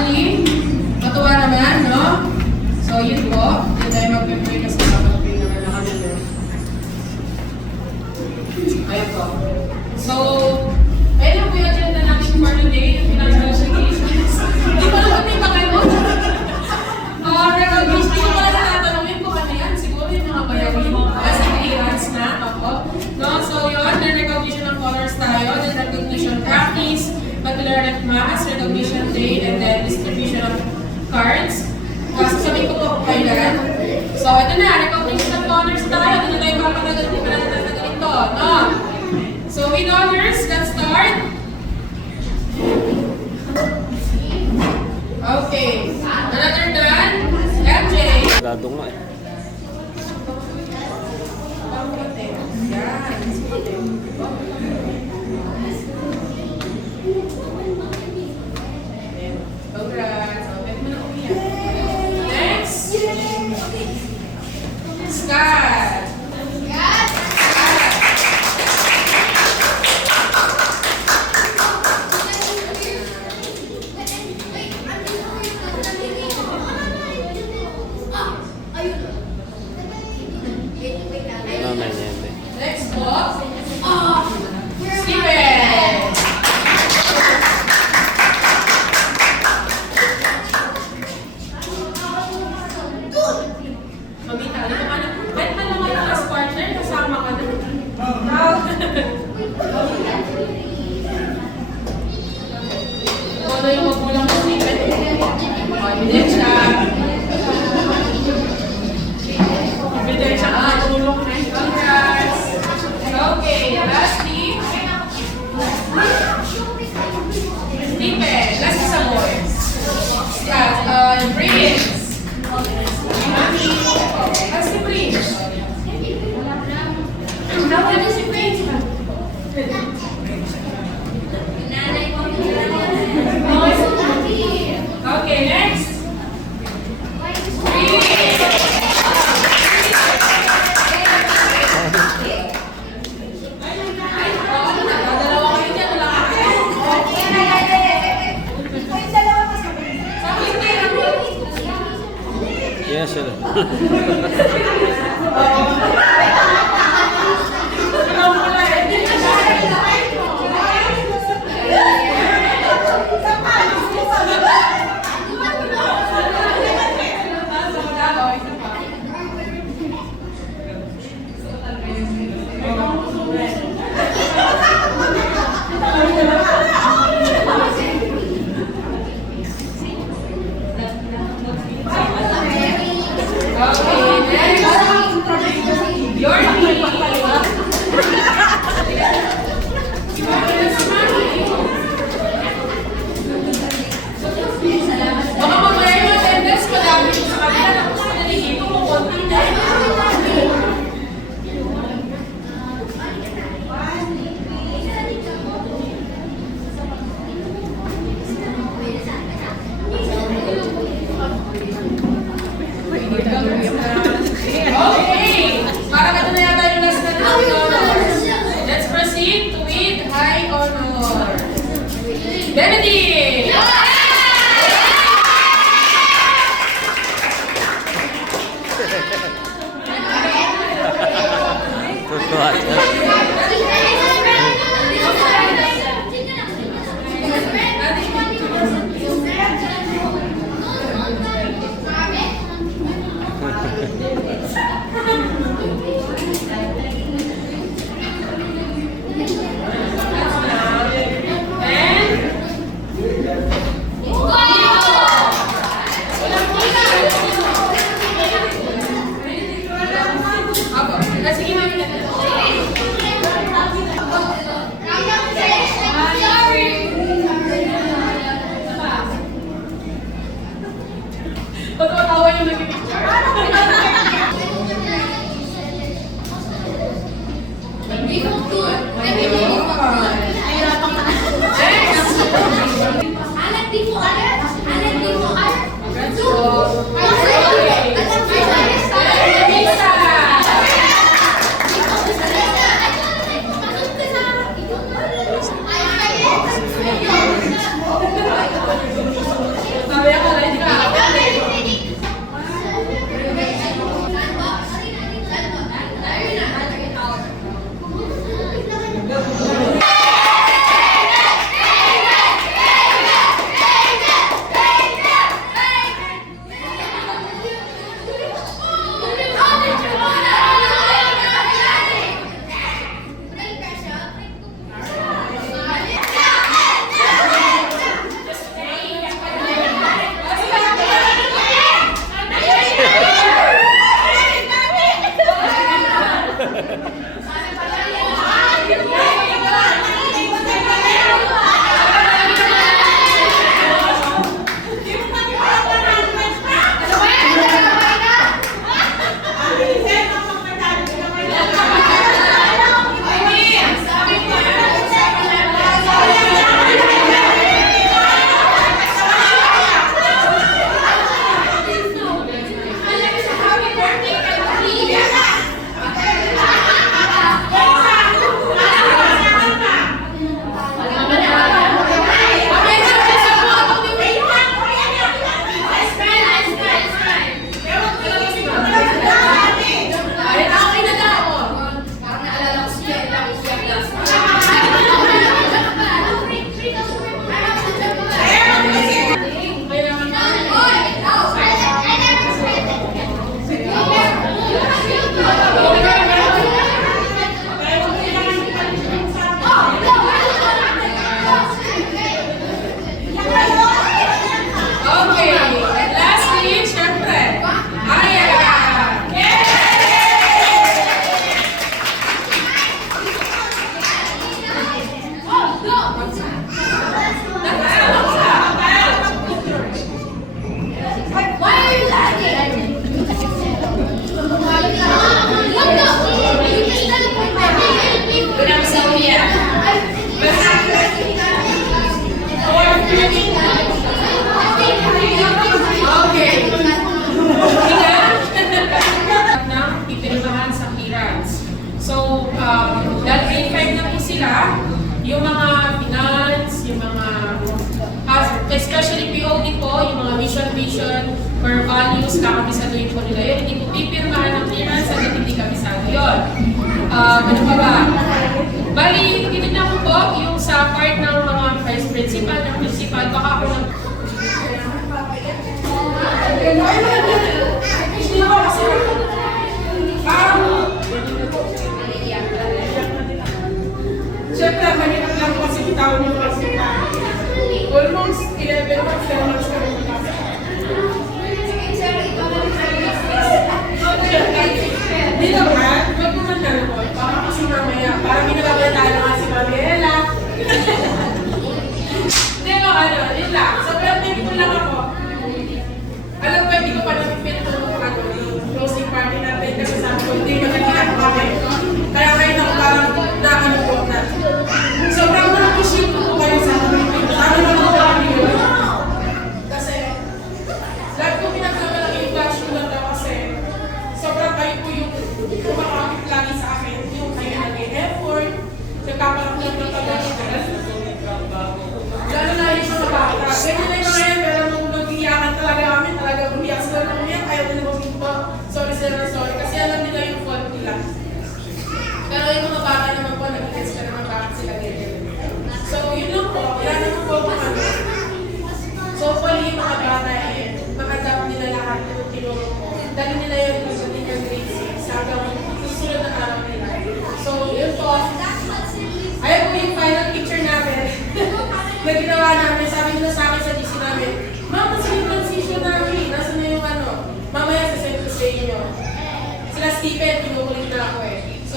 hopefully, matuwa naman, no? So, yun po. Hindi tayo mag-pray kasi mag-pray naman na kami. Ayun po. So, ayun lang po yung agenda natin for today. Congratulations. Hindi pa naman may pakailan. Recognition. Hindi ko pala natatanungin kung ano yan. Siguro yung mga bayawin. Kasi clearance na. Ako. No? So, yun. Then recognition ng colors tayo. Then recognition practice. Baccalaureate Mass, recognition day, and then distribution of cards. Sasabihin ko po kung kailan. So, ito na. Recognition of honors tayo. Hindi na tayo makapatagal. Hindi pa natin tatagalin to. No? So, with honors, let's start. Okay. Another done. MJ. Lado nga eh. Congrats. Okay, mo na umiyak. Next. Scott. Mamay niya yun eh. Next box. Steven. Mamita, hindi ko man. Kahit man naman yung last partner, kasama ka na. Ano yung magulang mo, Steven? Ebidensya. Ebidensya ka na tulong na. Congrats. Okay, lastly. Steven, last sa boys. Prince. Mami. Ah, si Prince. Nawala si Prince. Okay, next. Yes, sir. Okay! Parang ito na yata yung last na honors. Let's proceed with high honor. Benedict! Tutuwa siya. And tapos kakabisaduhin po nila yun. Hindi po pipirmahan ng clearance hanggang hindi kabisado yun. Ano pa ba? Bali, titignan ko po yung sa part ng mga vice principal, ng principal, baka ako ng... Siyempre, maliit lang po kasi tao niyo kasi almost 11 months, 10 months kami magkasa. Hindi naman, wag mo man po. Baka kasi mamaya, parang ginagawa tayo nga si Mariela. Hindi mo, yun lang. Sobrang thankful lang ako. Alam ko, hindi ko pa napipin yung closing party natin kasi sabi ko, hindi magkakilala kami. Kaya ngayon ako parang nakalupot na. Sobrang na-appreciate ko kayo sa akin. Sabi mo ako kami yun. Kasi, lahat ko pinagsamalaki yung flash ko lang daw kasi sobrang kayo po yung kumakakit lagi sa akin. Yung kayo nag-effort, nagkakaroon ng tagal-tagal. Lalo na yung mga bata. Ganyan na yung mga yan, pero nung nag-iyakan talaga kami, talaga umiyak sila ng umiyak, ayaw nila mag-iba. Sorry sila, sorry. Kasi alam nila yung fault nila. Pero yung mga bata naman po, nag-gets ka naman bakit sila ganyan. So, yun lang po. Wala naman po kung ano. So, hopefully yung mga bata ma-adapt nila lahat yung tinuro ko. Dali nila yung pagdating yung grade 6 hanggang susunod na araw nila. So, yun po. Ayaw po yung final picture namin na ginawa namin. Sabi nila sa akin sa GC namin, Ma'am, nasa yung transition namin. Nasa na yung ano? Mamaya sa send ko sa inyo. Sila Stephen, pinukulit na ako eh.